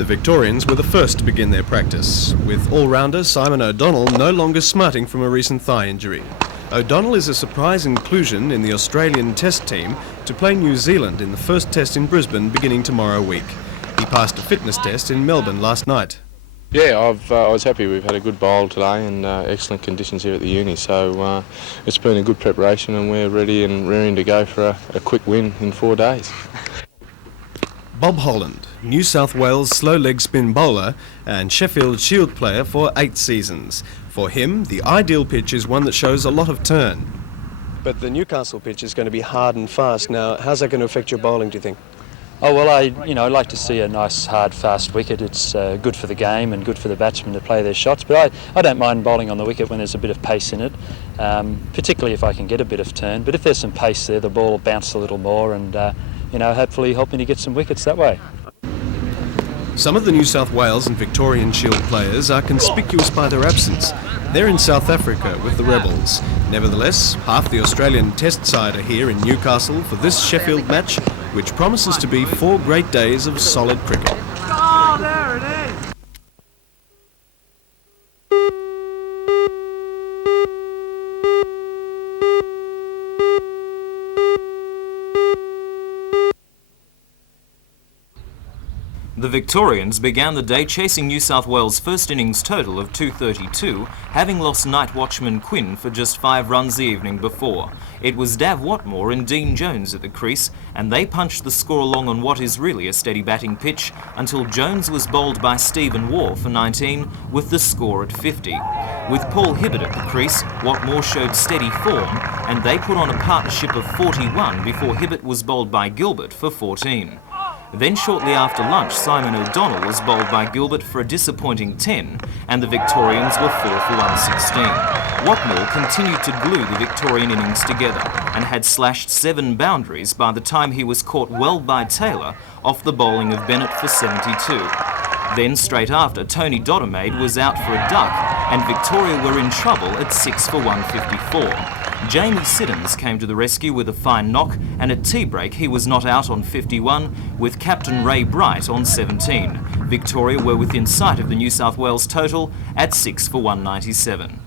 The Victorians were the first to begin their practice, with all-rounder Simon O'Donnell no longer smarting from a recent thigh injury. O'Donnell is a surprise inclusion in the Australian Test team to play New Zealand in the first test in Brisbane beginning tomorrow week. He passed a fitness test in Melbourne last night. Yeah, I was happy. We've had a good bowl today and excellent conditions here at the uni, so it's been a good preparation and we're ready and raring to go for a quick win in 4 days. Bob Holland, New South Wales slow leg spin bowler and Sheffield Shield player for 8 seasons. For him, the ideal pitch is one that shows a lot of turn. But the Newcastle pitch is going to be hard and fast. Now, how's that going to affect your bowling, do you think? Oh well, I like to see a nice, hard, fast wicket. It's good for the game and good for the batsmen to play their shots. But I don't mind bowling on the wicket when there's a bit of pace in it, particularly if I can get a bit of turn. But if there's some pace there, the ball will bounce a little more and, hopefully help me to get some wickets that way. Some of the New South Wales and Victorian Shield players are conspicuous by their absence. They're in South Africa with the Rebels. Nevertheless, half the Australian Test side are here in Newcastle for this Sheffield match, which promises to be 4 great days of solid cricket. Oh, there it is! The Victorians began the day chasing New South Wales' first innings total of 232, having lost night watchman Quinn for just 5 runs the evening before. It was Dav Watmore and Dean Jones at the crease, and they punched the score along on what is really a steady batting pitch until Jones was bowled by Stephen Waugh for 19, with the score at 50. With Paul Hibbert at the crease, Watmore showed steady form, and they put on a partnership of 41 before Hibbert was bowled by Gilbert for 14. Then shortly after lunch, Simon O'Donnell was bowled by Gilbert for a disappointing 10, and the Victorians were 4 for 116. Watmore continued to glue the Victorian innings together and had slashed 7 boundaries by the time he was caught well by Taylor off the bowling of Bennett for 72. Then straight after, Tony Doddermaid was out for a duck and Victoria were in trouble at 6 for 154. Jamie Siddons came to the rescue with a fine knock, and at tea break he was not out on 51 with Captain Ray Bright on 17. Victoria were within sight of the New South Wales total at 6 for 197.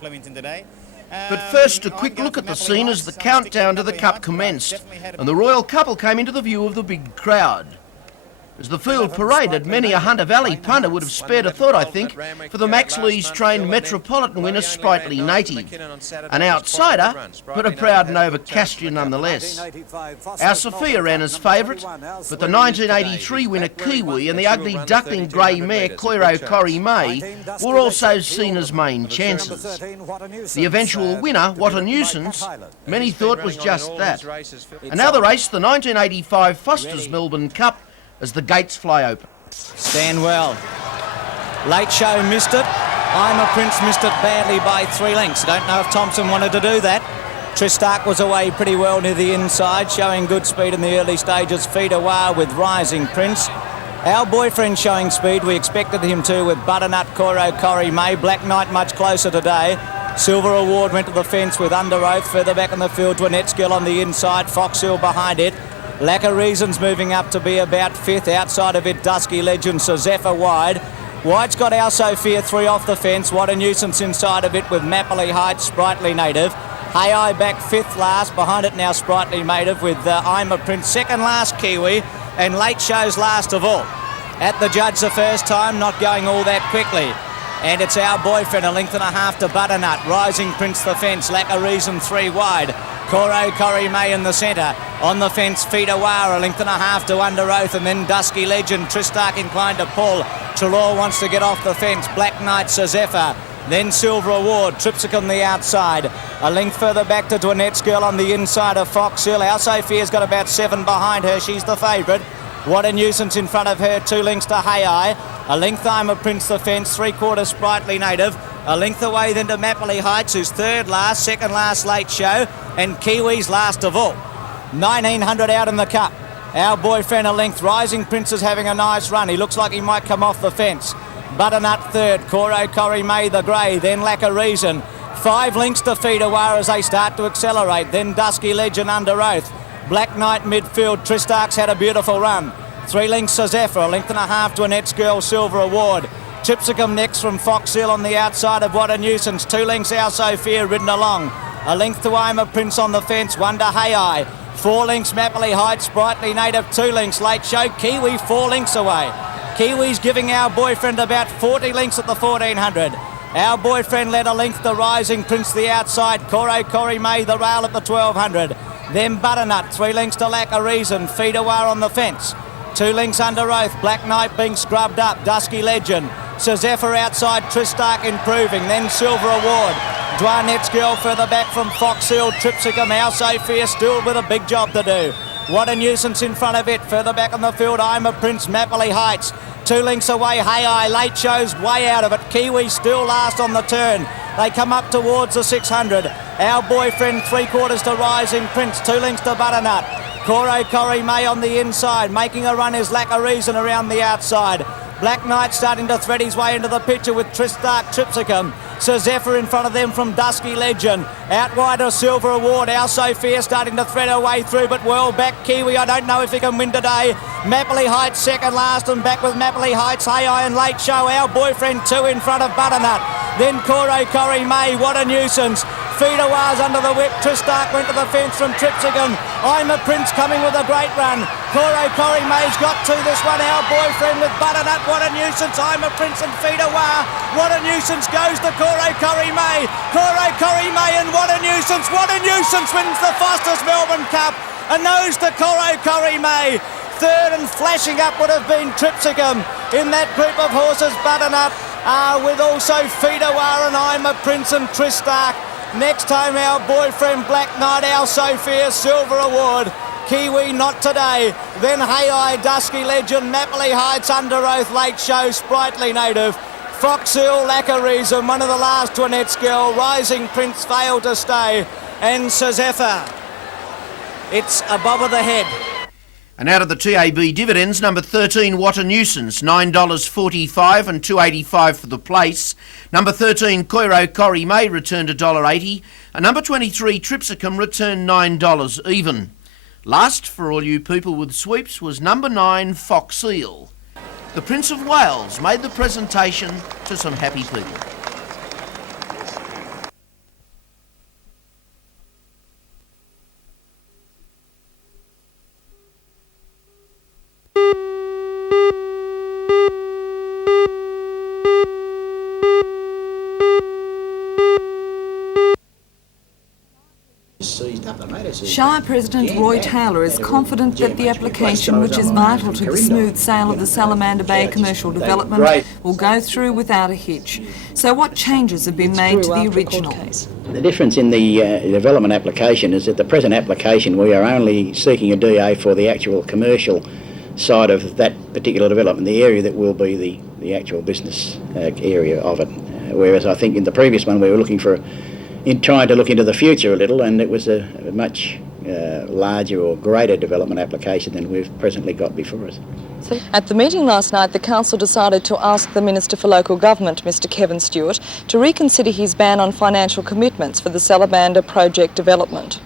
Flemington today. But first, a quick look at the scene as the countdown to the Cup commenced, and the royal couple came into the view of the big crowd. As the field paraded, many a Hunter Valley punter would have spared a thought, I think, for the Max Lees-trained Metropolitan winner, sprightly native. An outsider, but a proud Novocastrian nonetheless. Our Sophia ran as favourite, but the 1983 winner Kiwi and the ugly duckling grey mare Koiro Corrie May were also seen as main chances. The eventual winner, What a Nuisance, many thought was just that. Another race, the 1985 Foster's Melbourne Cup, as the gates fly open. Stand well. Late Show missed it. I'm a Prince missed it badly by 3 lengths. Don't know if Thompson wanted to do that. Tristark was away pretty well near the inside, showing good speed in the early stages. Feet away with Rising Prince. Our boyfriend showing speed. We expected him to with Butternut, Koiro, Corrie May. Black Knight much closer today. Silver Award went to the fence with Under Oath. Further back in the field, Dwanetskill on the inside. Foxhill behind it. Lack of Reasons moving up to be about 5th. Outside of it, Dusky Legend, Zephyr wide. White's got Our Sophia 3 off the fence. What a Nuisance inside of it with Mapley Heights, Sprightly Native. Hey I back 5th last. Behind it now Sprightly Native with I'm a Prince. 2nd last Kiwi. And Late Show's last of all. At the judge the first time, not going all that quickly. And it's Our Boyfriend, 1.5 lengths to Butternut. Rising Prince the fence. Lack of Reason 3 wide. Koiro Corrie May in the centre. On the fence, Feet Awara, 1.5 lengths to Under Oath, and then Dusky Legend. Tristark inclined to pull. Trelaw wants to get off the fence. Black Knight, Zephyr. Then Silver Award, Tripsic on the outside. A length further back to Dwanetskill on the inside of Foxhill. Our Sophia's got about 7 behind her. She's the favourite. What a Nuisance in front of her, 2 lengths to Hey I. A length I'm a Prince the fence, 3/4 Sprightly Native. A length away then to Mapley Heights, who's third last, second last Late Show, and Kiwis last of all. 1900 out in the cup. Our Boyfriend a length. Rising Prince is having a nice run. He looks like he might come off the fence. Butternut third. Coro Corrie May the grey. Then Lack of Reason. 5 lengths to Feedawar as they start to accelerate. Then Dusky Legend under oath. Black Knight midfield. Tristark's had a beautiful run. 3 lengths to Zephyr. A length and a half to Annette's Girl Silver Award. Chipsicum next from Fox Hill on the outside of What a Nuisance. 2 lengths Our Sophia ridden along. A length to I'm a Prince on the fence. 1 to Hey I. 4 lengths Mapley Heights, Sprightly Native 2 lengths, Late Show, Kiwi 4 lengths away. Kiwi's giving Our Boyfriend about 40 lengths at the 1400. Our Boyfriend led a length to Rising Prince the outside, Coro Corrie May the rail at the 1200. Then Butternut, 3 lengths to Lack of Reason, Feedawar on the fence. 2 lengths under oath, Black Knight being scrubbed up, Dusky Legend. Sir Zephyr outside, Tristark improving, then Silver Award. Dwarnet's Girl further back from Fox Hill, Tripsicum, Our Sophia still with a big job to do. What a Nuisance in front of it, further back on the field, I'm a Prince, Mapley Heights. 2 lengths away, Hey I, Late Show's way out of it, Kiwi still last on the turn. They come up towards the 600. Our Boyfriend 3/4 to Rising Prince, 2 lengths to Butternut. Coro Corrie May on the inside, making a run is Lack of Reason around the outside. Black Knight starting to thread his way into the picture with Tristark Tripsicum. Sir Zephyr in front of them from Dusky Legend. Out wide a Silver Award. Our Sophia starting to thread her way through, but well back Kiwi. I don't know if he can win today. Mapley Heights second last and back with Mapley Heights. Hey I and Late Show. Our Boyfriend 2 in front of Butternut. Then Coro Corrie May. What a Nuisance. Feedawar's under the whip. Tristark went to the fence from Tripsicum. I'm a Prince coming with a great run. Coro Corrie May's got to this one. Our Boyfriend with Butternut. What a Nuisance. I'm a Prince and Feedawar. What a Nuisance goes to Coro Corrie May. Coro Corrie May and What a Nuisance. What a Nuisance wins the Foster's Melbourne Cup. A nose to Coro Corrie May. Third and flashing up would have been Tripsicum. In that group of horses, Butternut with also Feedawar and I'm a Prince and Tristark. Next time Our Boyfriend, Black Knight, Our Sophia, Silver Award. Kiwi not today. Then Hey I, Dusky Legend, Mapley Heights, Under Oath, Late Show, Sprightly Native. Fox Hill, Lack of Reason, one of the last to Annette's Girl. Rising Prince failed to stay. And Sir Zephyr. It's above the head. And out of the TAB dividends, number 13, What a Nuisance, $9.45 and $2.85 for the place. Number 13, Coro Corrie May returned $1.80. And number 23, Tripsicum returned $9 even. Last, for all you people with sweeps, was number 9, Fox Hill. The Prince of Wales made the presentation to some happy people. Shire President Roy Taylor is confident that the application, which is vital to the smooth sale of the Salamander Bay commercial development, will go through without a hitch. So what changes have been made to the original? The difference in the development application is that the present application we are only seeking a DA for the actual commercial side of that particular development, the area that will be the actual business area of it. Whereas I think in the previous one we were looking for trying to look into the future a little, and it was a much larger or greater development application than we've presently got before us. At the meeting last night, the Council decided to ask the Minister for Local Government, Mr Kevin Stewart, to reconsider his ban on financial commitments for the Salamander project development.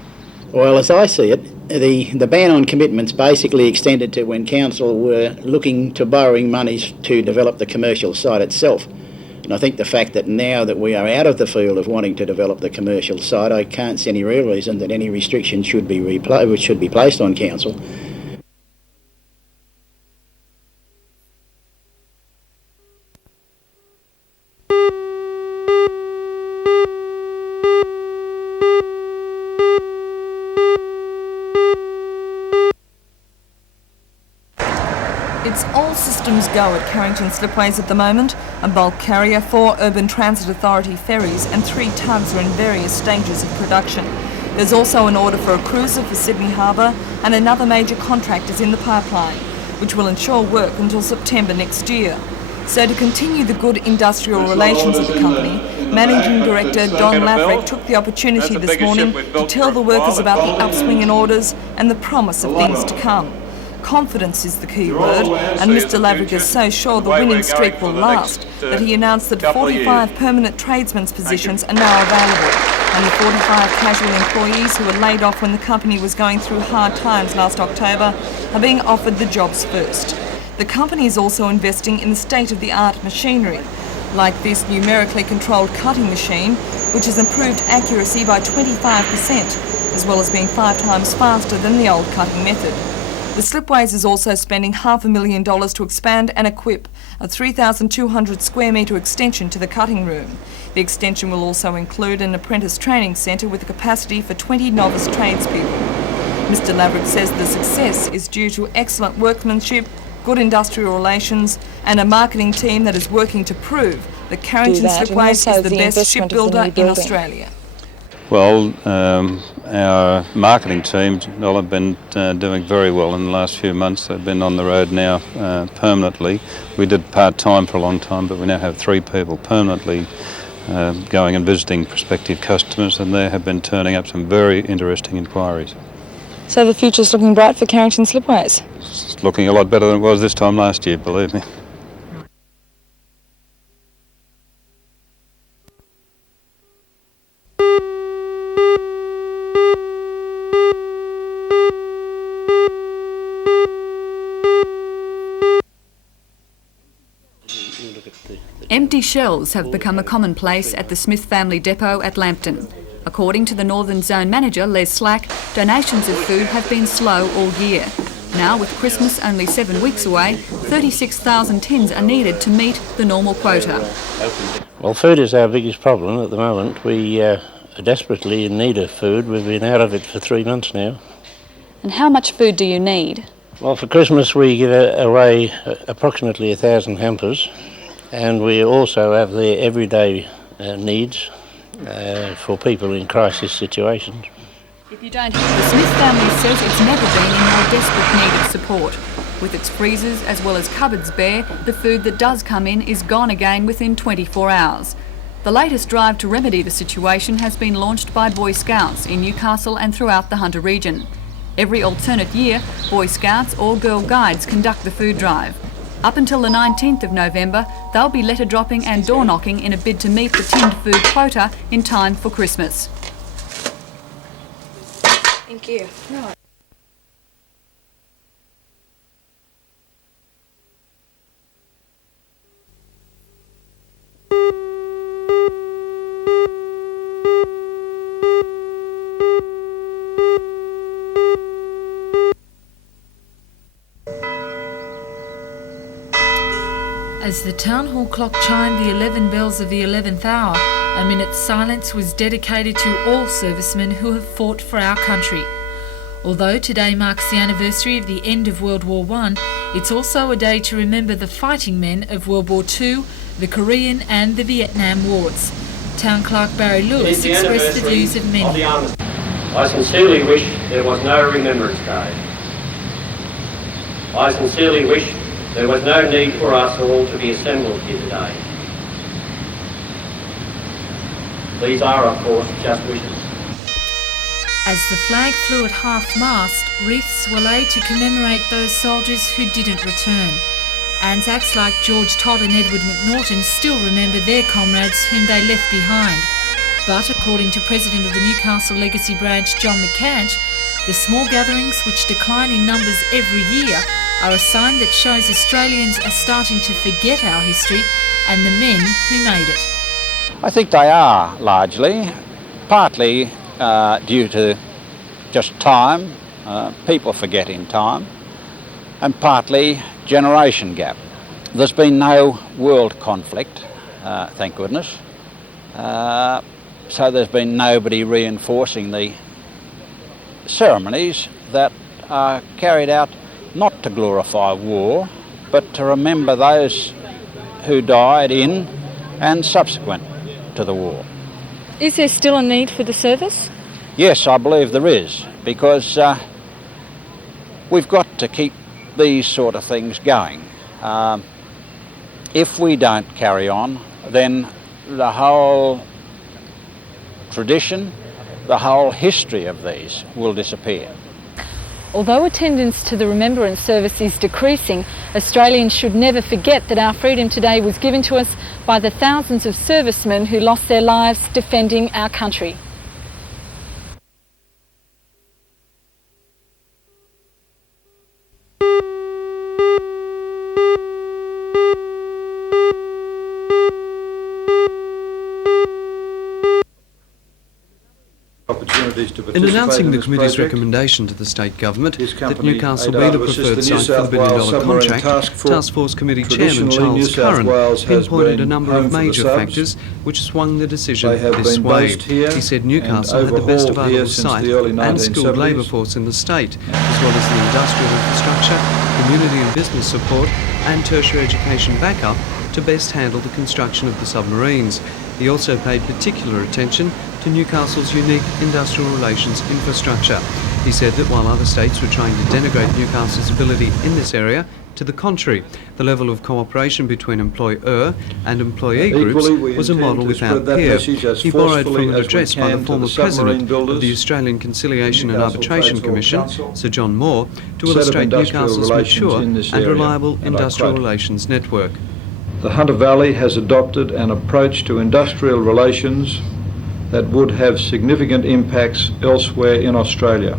Well, as I see it, the ban on commitments basically extended to when Council were looking to borrowing monies to develop the commercial site itself. And I think the fact that now that we are out of the field of wanting to develop the commercial side, I can't see any real reason that any restriction should be placed on Council. It's all systems go at Carrington Slipways at the moment. A bulk carrier, 4 Urban Transit Authority ferries and 3 tugs are in various stages of production. There's also an order for a cruiser for Sydney Harbour and another major contract is in the pipeline, which will ensure work until September next year. So to continue the good industrial relations of the company, Managing Director Don Laverick took the opportunity this morning to tell the workers about the upswing in orders and the promise of things to come. Confidence is the key word, and Mr Laverick is so sure the winning streak will last that he announced that 45 permanent tradesmen's positions are now available, and the 45 casual employees who were laid off when the company was going through hard times last October are being offered the jobs first. The company is also investing in the state-of-the-art machinery, like this numerically controlled cutting machine, which has improved accuracy by 25%, as well as being 5 times faster than the old cutting method. The Slipways is also spending $500,000 to expand and equip a 3,200 square metre extension to the cutting room. The extension will also include an apprentice training centre with a capacity for 20 novice tradespeople. Mr Laverick says the success is due to excellent workmanship, good industrial relations and a marketing team that is working to prove that Carrington Slipways is the best shipbuilder in Australia. Well, our marketing team have been doing very well in the last few months. They've been on the road now permanently. We did part-time for a long time, but we now have 3 people permanently going and visiting prospective customers, and they have been turning up some very interesting inquiries. So the future's looking bright for Carrington Slipways? It's looking a lot better than it was this time last year, believe me. Empty shelves have become a commonplace at the Smith family depot at Lambton. According to the Northern Zone manager, Les Slack, donations of food have been slow all year. Now, with Christmas only 7 weeks away, 36,000 tins are needed to meet the normal quota. Well, food is our biggest problem at the moment. We are desperately in need of food. We've been out of it for 3 months now. And how much food do you need? Well, for Christmas we give away approximately 1,000 hampers, and we also have the everyday needs for people in crisis situations. If you don't, the Smith family says it's never been in more desperate need of support. With its freezers as well as cupboards bare, the food that does come in is gone again within 24 hours. The latest drive to remedy the situation has been launched by Boy Scouts in Newcastle and throughout the Hunter region. Every alternate year, Boy Scouts or Girl Guides conduct the food drive. Up until the 19th of November, they'll be letter dropping and door knocking in a bid to meet the tinned food quota in time for Christmas. Thank you. No. As the town hall clock chimed the 11 bells of the 11th hour, a minute's silence was dedicated to all servicemen who have fought for our country. Although today marks the anniversary of the end of World War I, it's also a day to remember the fighting men of World War II, the Korean and the Vietnam Wars. Town Clerk Barry Lewis expressed the views of many. I sincerely wish there was no Remembrance Day. I sincerely wish there was no need for us all to be assembled here today. These are, of course, just wishes. As the flag flew at half-mast, wreaths were laid to commemorate those soldiers who didn't return. Anzacs like George Todd and Edward McNaughton still remember their comrades whom they left behind. But according to President of the Newcastle Legacy Branch, John McCanch, the small gatherings, which decline in numbers every year, are a sign that shows Australians are starting to forget our history and the men who made it. I think they are, largely, partly due to just time, people forget in time, and partly generation gap. There's been no world conflict, thank goodness, so there's been nobody reinforcing the ceremonies that are carried out not to glorify war, but to remember those who died in and subsequent to the war. Is there still a need for the service? Yes, I believe there is, because we've got to keep these sort of things going. If we don't carry on, then the whole tradition, the whole history of these will disappear. Although attendance to the Remembrance service is decreasing, Australians should never forget that our freedom today was given to us by the thousands of servicemen who lost their lives defending our country. In announcing the committee's recommendation to the state government that Newcastle be the preferred site for the $1 billion contract, Task Force Committee Chairman Charles Curran pinpointed a number of major factors which swung the decision this way. He said Newcastle had the best available site and skilled labour force in the state, as well as the industrial infrastructure, community and business support and tertiary education backup to best handle the construction of the submarines. He also paid particular attention to Newcastle's unique industrial relations infrastructure. He said that while other states were trying to denigrate Newcastle's ability in this area, to the contrary, the level of cooperation between employer and employee groups was a model without peer. He borrowed from an address by the former president of the Australian Conciliation and Arbitration Commission, Sir John Moore, to illustrate Newcastle's mature and reliable industrial relations network. The Hunter Valley has adopted an approach to industrial relations that would have significant impacts elsewhere in Australia.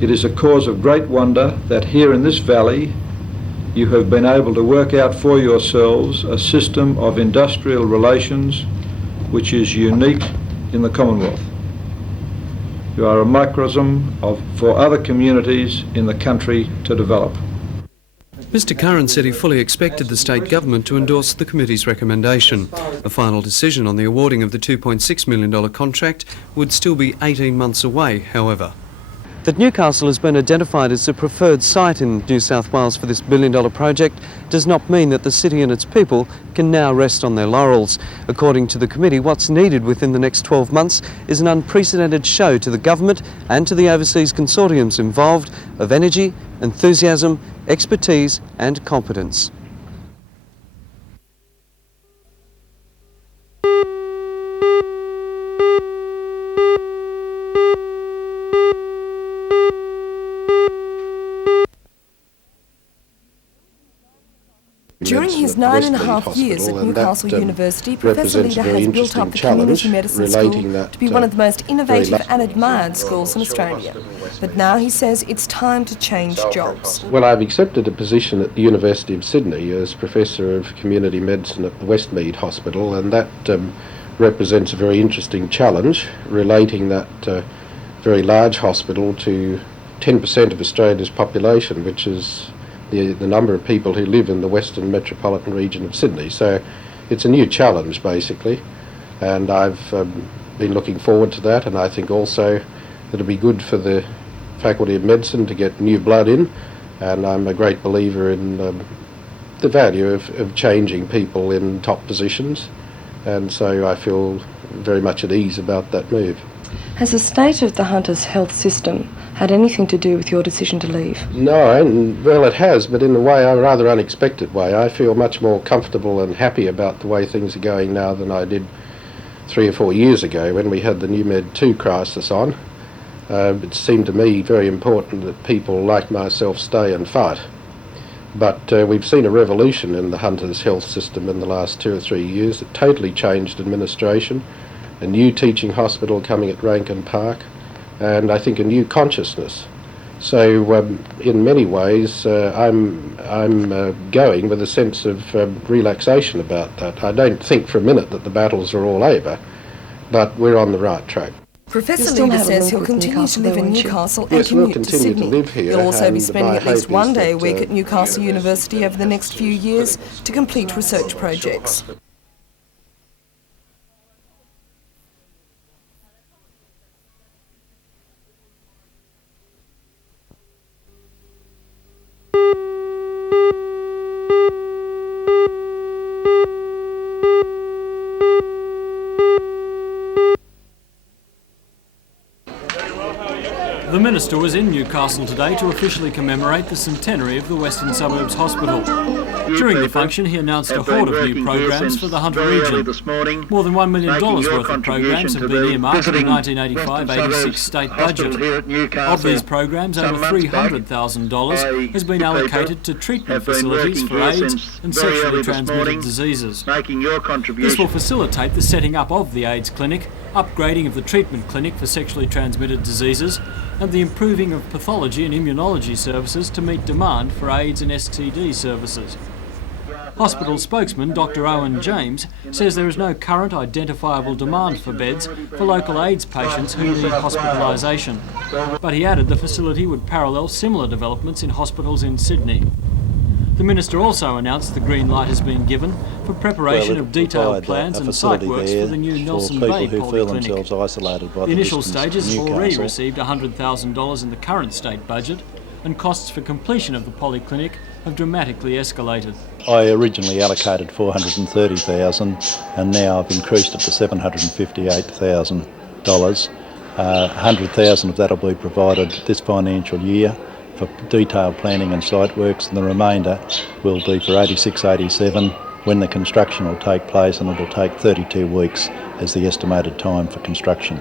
It is a cause of great wonder that here in this valley you have been able to work out for yourselves a system of industrial relations which is unique in the Commonwealth. You are a microcosm for other communities in the country to develop. Mr Curran said he fully expected the state government to endorse the committee's recommendation. A final decision on the awarding of the $2.6 million contract would still be 18 months away, however. That Newcastle has been identified as the preferred site in New South Wales for this $1 billion project does not mean that the city and its people can now rest on their laurels. According to the committee, what's needed within the next 12 months is an unprecedented show to the government and to the overseas consortiums involved of energy, enthusiasm, expertise and competence. During his 9.5 years at Newcastle University, Professor Leader has built up the Community Medicine School to be one of the most innovative and admired schools in Australia. But now he says it's time to change jobs. Well, I've accepted a position at the University of Sydney as Professor of Community Medicine at the Westmead Hospital, and that represents a very interesting challenge, relating that very large hospital to 10% of Australia's population, which is the number of people who live in the Western Metropolitan region of Sydney. So it's a new challenge, basically, and I've been looking forward to that, and I think also that it'll be good for the Faculty of Medicine to get new blood in, and I'm a great believer in the value of changing people in top positions, and so I feel very much at ease about that move. Has the state of the Hunters' health system had anything to do with your decision to leave? No, well, it has, but in a way, a rather unexpected way. I feel much more comfortable and happy about the way things are going now than I did 3 or 4 years ago when we had the NewMed 2 crisis on. It seemed to me very important that people like myself stay and fight. But we've seen a revolution in the Hunters' health system in the last 2 or 3 years. It totally changed administration, a new teaching hospital coming at Rankin Park, and I think a new consciousness. So in many ways I'm going with a sense of relaxation about that. I don't think for a minute that the battles are all over, but we're on the right track. Professor Leader says he'll continue to live in Newcastle and commute to Sydney. He'll also be spending at least one day a week at Newcastle University over the next few years to complete research projects. The Minister was in Newcastle today to officially commemorate the centenary of the Western Suburbs Hospital. During the function, he announced a horde of new programs for the Hunter region. More than $1 million worth of programs have been earmarked in the 1985-86 state budget. Of these programs, over $300,000 has been allocated to treatment facilities for AIDS and sexually transmitted diseases. This will facilitate the setting up of the AIDS clinic, upgrading of the treatment clinic for sexually transmitted diseases, and the improving of pathology and immunology services to meet demand for AIDS and STD services. Hospital spokesman Dr Owen James says there is no current identifiable demand for beds for local AIDS patients who need hospitalisation, but he added the facility would parallel similar developments in hospitals in Sydney. The Minister also announced the green light has been given for preparation of detailed plans and site works for the new Nelson Bay Polyclinic. The initial stages have already received $100,000 in the current state budget, and costs for completion of the polyclinic have dramatically escalated. I originally allocated $430,000 and now I've increased it to $758,000. $100,000 of that will be provided this financial year for detailed planning and site works, and the remainder will be for 86-87 when the construction will take place, and it will take 32 weeks as the estimated time for construction.